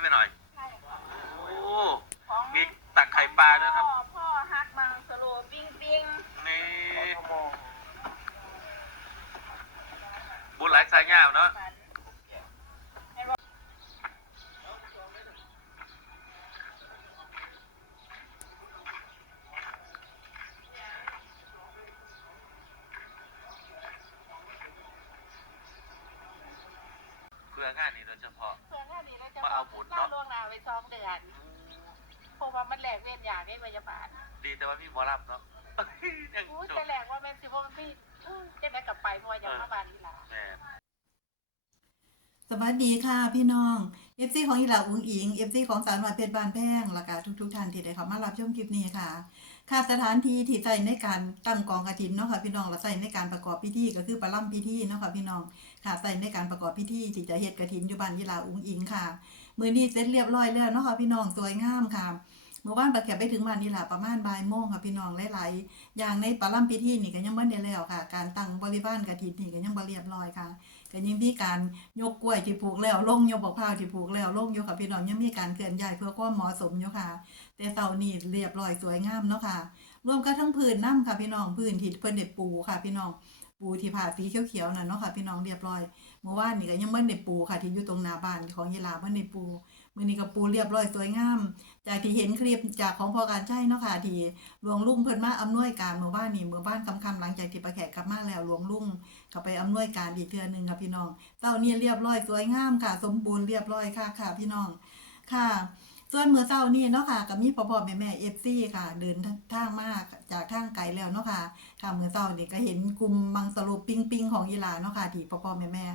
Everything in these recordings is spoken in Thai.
ไปหน่อยใช่ค่ะโอ้ของมีตักไข่ปลาด้วยครับ พ่อพ่อฮักมังสโลปิ้งปิ้งนี่บุญหลายสายยาวเนาะฝันเพื่องานนี้ สองเดือนเพราะว่ามันแหลกเวียนอย่างในพยาบาลดีแต่ว่ามีหมอรับเนาะยังอู้จบจะแหลกว่าเป็นสิบวันพี่อู้จะได้กลับไปเพราะว่ายังมาบานอีหลาแม่สวัสดีค่ะพี่น้อง FC ของอีหลาอุ้งอิง FC ของสารวัตรเพชรบานแพงแล้วก็ทุกๆท่านที่ได้เข้ามารับชมคลิปนี้ค่ะ ค่ะสถานที่ที่ใช้ในการตั้งกองกฐินเนาะค่ะพี่น้องและใช้ในการประกอบพิธีก็คือประล่ำพิธีเนาะค่ะพี่น้องค่ะใช้ในการประกอบพิธีที่จะเฮ็ดกฐินอยู่บ้านอีหลาอุ้งอิงค่ะ มือนี้เสร็จเรียบร้อยแล้วเนาะค่ะพี่น้องสวยงามค่ะเมื่อวานประแขกไปถึงบ้านนี่แหละประมาณบ่ายโมงค่ะพี่น้องหลายๆอย่างในปาล่ำพิธีนี่ก็ยังไม่ได้แล้วค่ะ การตั้งบริวารกฐินนี่ก็ยังบ่เรียบร้อยค่ะก็ยังมีการยกกล้วยที่ผูกแล้วลงยกบักพร้าวที่ผูกแล้วลงอยู่ค่ะพี่น้องยังมีการเคลื่อนย้ายเพื่อความเหมาะสมอยู่ค่ะ แต่เสานี้เรียบร้อยสวยงามเนาะค่ะ รวมกันทั้งพื้นน้ำค่ะพี่น้องพื้นที่เพิ่นได้ปูค่ะพี่น้อง ปูที่ผ่าสีเขียวๆน่ะเนาะค่ะ พี่น้องเรียบร้อยเมื่อวานนี่ก็ยังบ่ได้ปูค่ะ ที่อยู่ตรงหน้าบ้านของยีหลาบ่ได้ปูมื้อนี้ก็ปูเรียบร้อยสวยงาม จากที่เห็นคลิปจากของพอการใช้เนาะค่ะที่หลวงลุงเพิ่นมาอำนวยการเมื่อวานนี้เมื่อบ้านคำๆหลังจากที่ประแขกกลับมาแล้วหลวงลุงก็ไปอำนวยการอีกเทือหนึงค่ะพี่น้องเจ้านี้เรียบร้อยสวยงามค่ะ สมบูรณ์เรียบร้อยค่ะค่ะพี่น้องค่ะ ส่วนเมื่อเช้านี่เนาะค่ะก็มีพ่อๆแม่แม่เอฟซีค่ะ เดินทางมาจากทางไกลแล้วเนาะค่ะค่ะเมื่อเช้านี่ก็เห็นกลุ่มมังสรุปปิงๆของอีลาเนาะค่ะที่พ่อๆแม่แม่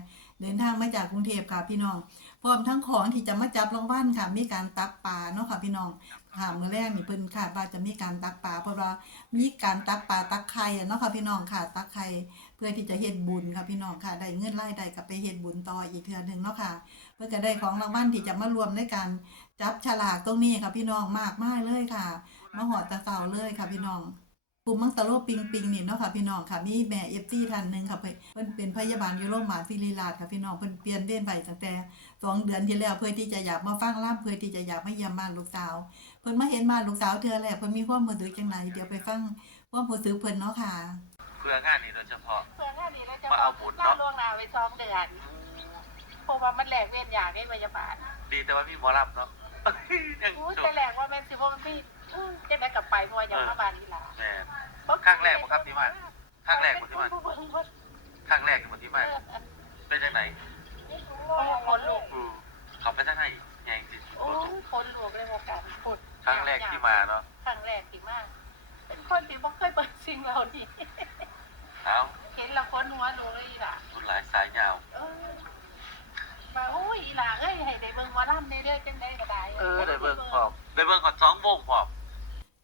เดินทางมาจากกรุงเทพค่ะพี่น้องพร้อมทั้งของที่จะมาจับรางวัลค่ะมีการตักปลาเนาะค่ะพี่น้อง ค่ะมื้อแรกนี่เพิ่นคาดว่าจะมีการตักปลาเพราะว่ามีการตักปลาตักไข่อะเนาะค่ะพี่น้องค่ะตักไข่เพื่อที่จะเฮ็ดบุญค่ะพี่น้องค่ะได้เงินรายได้กลับไปเฮ็ดบุญต่ออีกเทื่อหนึงเนาะค่ะ เพื่อจะได้ของรางวัลที่จะมารวมในการจับฉลากตรงนี้ค่ะพี่น้องมากมากเลยค่ะมาหอดตะเสาเลยค่ะพี่น้องปุ่มมังสโลปิงปิงนี่เนาะค่ะพี่น้องค่ะมีแม่เอฟซีท่านหนึ่งค่ะเพิ่นเป็นพยาบาลอยู่โรงพยาบาลศิริราชค่ะพี่น้องเพิ่นเปลี่ยนเวรไปตั้งแต่สองเดือนที่แล้วเพื่อที่จะอยากมาฟังล่ำเพื่อที่จะอยากมาเยี่ยมบ้านลูกสาว เพิ่นมาเห็นบ้านลูกสาวเทื่อแรกเพิ่นมีความรู้สึกจังไดเดี๋ยวไปฟังความรู้สึกเพิ่นเนาะค่ะเพื่องานนี้โดยเฉพาะ เพื่อนท่านนี้เราจะมาเอาบุญเนอะ ล่วงหน้าไปสองเดือนเพราะว่ามันแหลกเวียนอย่างในพยาบาลดีแต่ว่ามีหมอรับเนาะ ยังอู้จบจะแหลกว่าเป็นสิบวันพี่อู้จะได้กลับไปเพราะว่ายังมาบานอีหลาแม่ครั้งแรกบ่ครับที่มาครั้งแรกบ่ที่มาครั้งแรกที่มาที่มาเป็นจังไหนโอ้คนลูก อือเขาเป็นจังไหนแยงสิโอ้คนลูกเลยโอกาสพูด ครั้งแรกที่มาเนาะครั้งแรกที่มาเป็นคนที่บ่เคยเปิดสิ่งเหล่านี้เอ้าเห็นและคนหัวลูกเลยอีหล่ะบุญหลายสายยาวเออมาโอ้ยอีหล่ะเอ้ยให้ได้เบิ่งหมอลำได้เด้อจังได๋ก็ได้เออได้เบิ่งพร้อมได้เบิ่งก่อนสองโมงพร้อม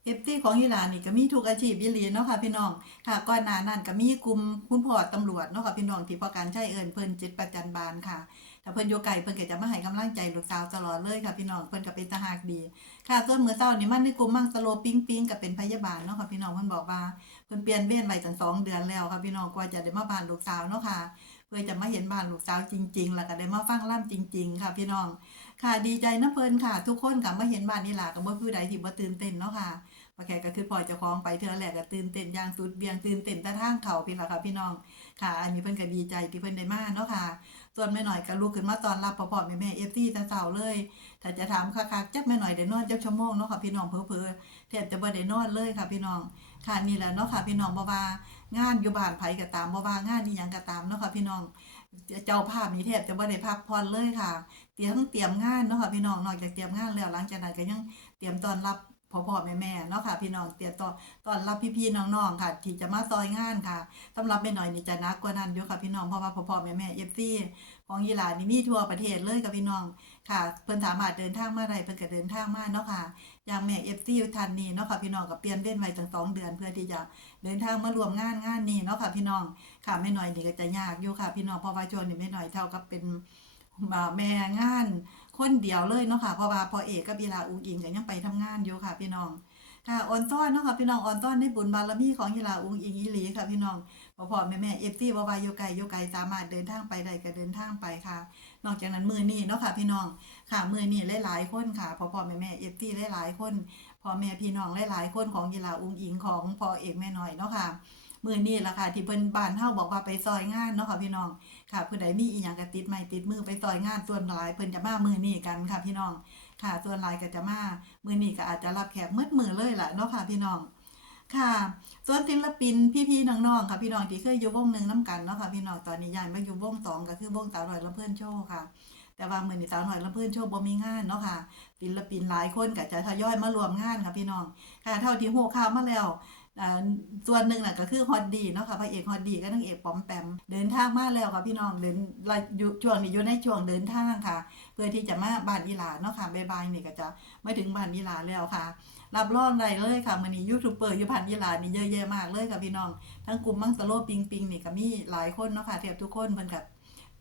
เอฟซีของอีหลานนี่ก็มีทุกอาชีพอีหลีเนาะค่ะพี่น้องค่ะก่อนหน้านั้นก็มีกลุ่มคุณพ่อตำรวจเนาะค่ะพี่น้องที่พอการใช้เอิ้นเพิ่นจิตประจันบานค่ะ ถ้าเพิ่นอยู่ไกลเพิ่นก็จะมาให้กำลังใจลูกสาวตลอดเลยค่ะพี่น้องเพิ่นก็เป็นตาหากดี ค่ะส่วนมื้อเช้านี่มันในกลุ่มมั่งสโลปิ้งปิ้งก็เป็นพยาบาลเนาะค่ะพี่น้องเพิ่นบอกว่าเพิ่นเปลี่ยนเวรไว้ตั้งสองเดือนแล้วค่ะพี่น้องกว่าจะได้มาบ้านลูกสาวเนาะค่ะเพื่อจะมาเห็นบ้านลูกสาวจริงๆ แล้วก็ได้มาฟังล่ำจริง ๆ ค่ะ พี่น้อง ค่ะดีใจนะเพิ่นค่ะ ทุกคนก็มาเห็นบ้านนี่ล่ะก็บ่ผู้ใดที่บ่ตื่นเต้นเนาะค่ะปาแขกก็คือพอเจ้าของไปเทื่อแรกก็ตื่นเต้นอย่างสุดเบียงตื่นเต้นต่ทางเขาพี่ล่ะค่ะพี่น้อง ค่ะ อันนี้เพิ่นก็ดีใจที่เพิ่นได้มาเนาะค่ะ ส่วนแม่หน่อยก็ลุกขึ้นมาตอนรับพ่อๆแม่ๆ FC แต่เช้าเลย ถ้าจะถามคักๆจักแม่หน่อยได้นอนจักชั่วโมงเนาะค่ะพี่น้องเผลอแทบจะบ่ได้นอนเลยค่ะพี่น้องค่ะนี่แหละเนาะค่ะพี่น้องบ่ว่างานอยู่บ้านไผก็ตามบ่ว่างานอีหยังก็ตามเนาะค่ะพี่น้องเจ้าภาพนี่แทบจะบ่ได้พักผ่อนเลยค่ะ เตรียมเตรียมงานเนาะค่ะพี่น้องนอกจากเตรียมงานแล้วหลังจากนั้นก็ยังเตรียมตอนรับพ่อพ่อแม่แม่เนาะค่ะพี่น้องเตรียมตอนตอนรับพี่ๆน้องๆค่ะ ที่จะมาซอยงานค่ะสำหรับแม่หน่อยนี่จะนักกว่านั้นอยู่ค่ะพี่น้องเพราะว่าพ่อพ่อแม่แม่ๆ FC ของยีหลานี่มีทั่วประเทศเลยค่ะพี่น้องค่ะ เพิ่นสามารถเดินทางมาได้เพิ่นก็เดินทางมาเนาะค่ะอย่างแม่ FC ท่านนี้เนาะค่ะพี่น้องก็เปลี่ยนเว้นไว้ตั้งสองเดือนเพื่อที่จะเดินทางมารวมงานงานนี้เนาะค่ะพี่น้องค่ะแม่หน่อยนี่ก็จะยากอยู่ค่ะ พี่น้องเพราะว่าช่วงนี้แม่หน่อยเท่ากับเป็นแม่งานคนเดียวเลยเนาะค่ะเพราะว่าพอเอกกับอีลาอุงอิงก็ยังไปทำงานอยู่ค่ะ พี่น้องค่ะออนซ้อนเนาะค่ะพี่น้องออนซ้อนในบุญบารมีของอีลาอุงอิงอีหลีค่ะพี่น้อง พ่อพ่อแม่แม่เอฟซีบ่ว่ายู่ไกลอยู่ไกสามารถเดินทางไปได้ก็เดินทางไปค่ะ นอกจากนั้นมือนี้เนาะค่ะพี่น้องค่ะมือนี้หลายๆคนค่ะพ่อพ่อแม่แม่เอฟซีหลายๆคนพ่อแม่พี่น้องหลายๆคนของยีฬาอุ้งอิงของพ่อเอกแม่น้อยเนาะค่ะมือนี้ล่ะค่ะที่เพิ่นบ้านเฮาบอกว่าไปซอยงานเนาะค่ะพี่น้องค่ะผู้ใดมีอีหยังก็ติดไม้ติดมือไปซอยงานส่วนหลายเพิ่นจะมามือนี้กันค่ะพี่น้องค่ะส่วนหลายก็จะมามือนี้ก็อาจจะรับแขกมืดมือเลยล่ะเนาะค่ะพี่น้อง ค่ะ ส่วนศิลปินพี่ๆน้องๆค่ะพี่น้องที่เคยอยู่วงหนึ่งน้ำกันเนาะค่ะพี่น้องตอนนี้ย้ายมาอยู่วงสองก็คือวงสาวหน่อยลำเพื่อนโชว์ค่ะ แต่ว่ามือนี้สาวหน่อยลำเพื่อนโชว์บ่มีงานเนาะค่ะศิลปินหลายคนก็จะทยอยมารวมงานค่ะพี่น้องค่ะเท่าที่หูข่าวมาแล้วอ่าส่วนหนึ่งน่ะก็คือฮอตดีเนาะค่ะพระเอกฮอตดีก็นางเอกปอมแปมเดินทางมาแล้วค่ะพี่น้องเดินอยู่ช่วงนี้อยู่ในช่วงเดินทางค่ะ เพื่อที่จะมาบ้านอีหลาเนาะค่ะบ่ายๆนี่ก็จะไมาถึงบ้านอีหลาแล้วค่ะ รับรองได้เลยค่ะมื้อนี้ยูทูบเบอร์ยู่พันยีหลานี่เยอะแยะมากเลยค่ะพี่น้อง ทั้งกลุ่มมังสโลปิงปิงนี่ก็มีหลายคนเนาะค่ะแทบทุกคนเพิ่นก็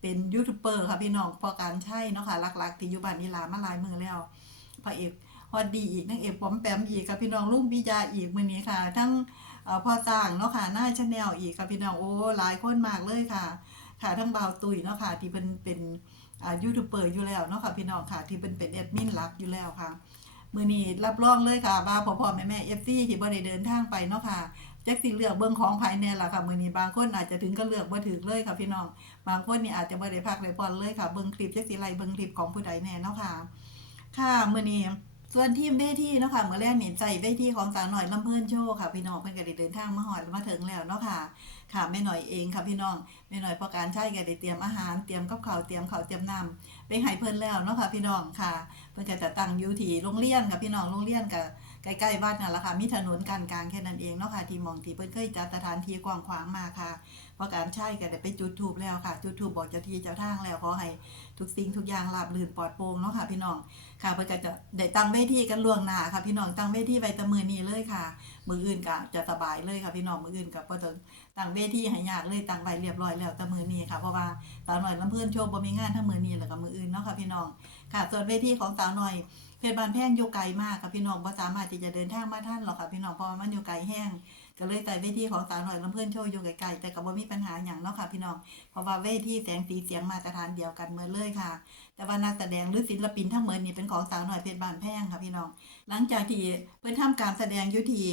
เป็นยูทูบเบอร์ค่ะพี่น้องพอการใช่เนาะค่ะหลักๆที่ยู่บ้านยีหลามาหลายมือแล้วพระเอกฮอดดีอีกนางเอกปอมแปมอีกค่ะพี่น้องลุงปิยาอีกมือนี้ค่ะ ทั้งเอ่อพ่างเนาะค่ะหน้าชาแนลอีกค่ะพี่น้องโอ้หลายคนมากเลยค่ะ ค่ะทั้งบ่าวตุยเนาะค่ะที่เพิ่นเป็นยูทูบเบอร์อยู่แล้วเนาะค่ะพี่น้องค่ะที่เพิ่นเป็นแอดมินหลักอยู่แล้วค่ะ มือนี้รับรองเลยค่ะบ้าพ่อพ่อแม่แม่เอฟซีที่บ่ได้เดินทางไปเนาะค่ะแจ็คสิเลือกเบื้องของภายในล่ะค่ะมือนี้บางคนอาจจะถึงก็เลือกบ่ถูกเลยค่ะพี่น้องบางคนนี่อาจจะบ่ได้พักได้ผ่อนเลยค่ะเบิ่งคลิปแจ็คสิไลเบิ่งคลิปของผู้ใดแน่เนาะค่ะ ค่ะมื่อนี้ ส่วนทีมเวทีเนาะค่ะมื้อแรกนี่ใส่เวทีของสาวหน่อยลำเพิ่นโชว์ค่ะพี่น้องเพิ่นก็ได้เดินทางมาฮอดมาถึงแล้วเนาะค่ะค่ะแม่หน่อยเองค่ะพี่น้องแม่หน่อยพอการใช้ก็ได้เตรียมอาหารเตรียมกับข้าวเตรียมข้าวเตรียมน้ำไปให้เพิ่นแล้วเนาะค่ะพี่น้องค่ะ เพิ่นก็จะตั้งอยู่ที่โรงเรียนค่ะพี่น้องโรงเรียนก็ใกล้ๆบ้านนั่นแหละค่ะมีถนนกันกลางแค่นั้นเองเนาะค่ะที่มองที่เพิ่นเคยจัดสถานที่กว้างขวางมาค่ะ พราะการใช้ก็ได้ไปจุดธูปแล้วค่ะ จุดธูปบอกเจ้าที่เจ้าทางแล้วขอให้ทุกสิ่งทุกอย่างราบรื่นปลอดโปร่งเนาะค่ะ พี่น้องค่ะเพิ่นก็จะได้ตั้งเวทีกันล่วงหน้าค่ะ พี่น้องตั้งเวทีไว้ตะมือนี้เลยค่ะ มืออื่นก็จะสบายเลยค่ะพี่น้องมืออื่นก็บ่ต้องตั้งเวทีให้ยากเลยตั้งไว้เรียบร้อยแล้วต่มือนี้ค่ะเพราะว่าสาวหน้อยลำเพิ่อนโชว์บ่มีงานทั้งมือนี้แล้วก็มืออื่นเนาะค่ะพี่น้องค่ะส่วนเวทีของสาวหน่อยเพชรบานแพงอยู่ไกลมากค่ะพี่น้องบ่สามารถที่จะเดินทางมาท่านหรอกค่ะพี่น้องเพราะมันอยู่ไกลแห้ง ก็เลยแต่เวทีของสาวหน่อยลำเพื่อนโชว์อยู่ไกลๆแต่ก็บ่มีปัญหาอย่างเนาะค่ะพี่น้องเพราะว่าเวทีแสงสีเสียงมาตรฐานเดียวกันเหมือนเลยค่ะ แต่ว่านักแสดงหรือศิลปินทั้งหมดนี่เป็นของสาวหน่อยเพชรบานแพงค่ะพี่น้อง หลังจากที่เพิ่นทำการแสดงอยู่ที่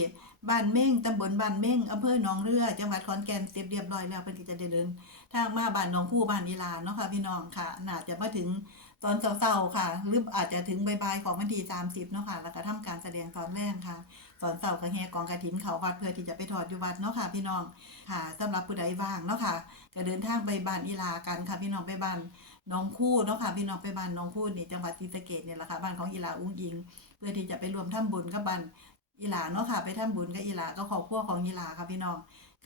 บ้านเม่งตำบลบ้านเม่งอำเภอหนองเรือ จังหวัดขอนแก่นเสร็จเรียบร้อยแล้วเพิ่นก็จะเดินทางมาบ้านหนองผู้บ้านอีลาเนาะค่ะพี่น้องค่ะน่าจะมาถึง ตอนเช้าๆค่ะ หรืออาจจะถึงบ่ายๆของวันที่30เนาะค่ะ แล้วก็ทำการแสดงตอนแรกค่ะ ตอนเช้าก็แห่กองกฐินเขาวัดเพื่อที่จะไปถอดอยู่วัดเนาะค่ะ พี่น้องค่ะสำหรับผู้ใดว่างเนาะค่ะก็เดินทางไปบ้านอีลากันค่ะ พี่น้องไปบ้านน้องคู่เนาะค่ะพี่น้องไปบ้านน้องคู่นี่จังหวัดศรีสะเกษเนี่ยแหละค่ะบ้านของอีลาอุ้งอิง เพื่อที่จะไปรวมทำบุญกับบ้านอีลาเนาะค่ะ ไปทำบุญกับอีลาก็ครอบครัวของอีลาค่ะพี่น้อง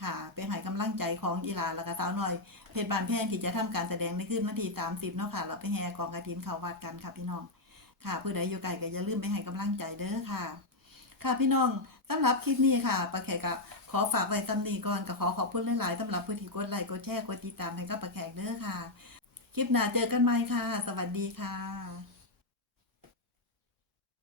ค่ะ ไปให้กำลังใจของอีลาแล้วก็สาวน้อย เพจบานแพงที่จะทำการแสดงในคืนวันที่30เนาะค่ะ เราไปแห่กองกระถินเขาวัดกันค่ะพี่น้อง ค่ะผู้ใดอยู่ไกลก็อย่าลืมไปให้กำลังใจเด้อค่ะ ค่ะพี่น้องสำหรับคลิปนี้ค่ะปาแขกก็ขอฝากไว้ตำหนีก่อนก็ขอขอบคุณหลายๆสำหรับผู้ที่กดไลค์กดแชร์กดติดตามให้กับปาแขกเด้อค่ะ คลิปหน้าเจอกันใหม่ค่ะ สวัสดีค่ะ